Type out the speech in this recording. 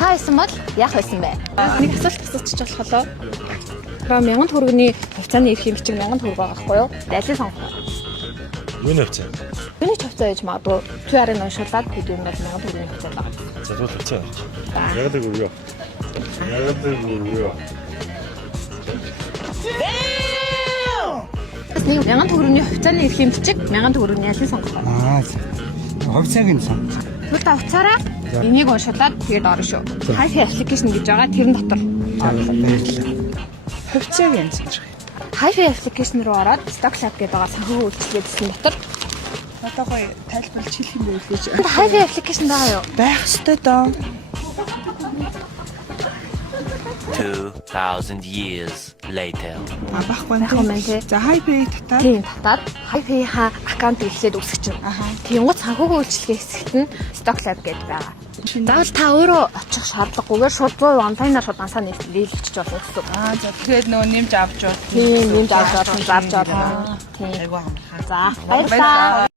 Та байсан бол яах байсан бэ? Нэг асуулт асуучих болохоо. 1000 төгрөгийн хувьцааны эрх хэмжээ 1000 төгрөг байгаа байхгүй юу? Дайлын сонгох. Юуны хувьцаа? Юуны ч хувьцаа гэж магадгүй QR-ыг уншуулад бид юм бол 1000 төгрөгийн хувьцаа байгаа. Залуу хувьцаа. Яг л юу? Яг л юу? Нэг 1000 төгрөгийн хувьцааны эрх хэмжээг 1000 төгрөгийн ялын сонгох. Хувьцааг нь сон. Тэгвэл та уцаараа энийг уншуулад тэгээд орно шүү. Hi-Fi application гэж байгаа тэрэн дотор. Хувьцааг нь сонж байгаа. Hi-Fi application руу ороод Stock Lab гэдэг байгаа санхүү үйлчлэгээ гэсэн дотор Одоо гоё тайлбарлаж хэлэх юм байл гэж. Hi-Fi application байгаа юу? Байх ёстой доо. 2000 years later. Баггүй Мэн тий. За Hi-Fi татаад Тийм татаад Hi-Fi-ха аккаунт эхлээд үсгэж байна. Тэнгууд санхүүгийн үйлчлэгээ хэсэгт нь Stock Lab гэдэг байгаа. Заавал та өөрөө очих шаардлагагүйгээр шууд 100% онлайнаар шууд ансаа нийлүүлчих болно гэсэн. за тэгэхээр нөө нэмж авч явах. Тийм нэмж авч болно, зарж болно. Тийм. Айгуу хамрахаа. За баярлалаа.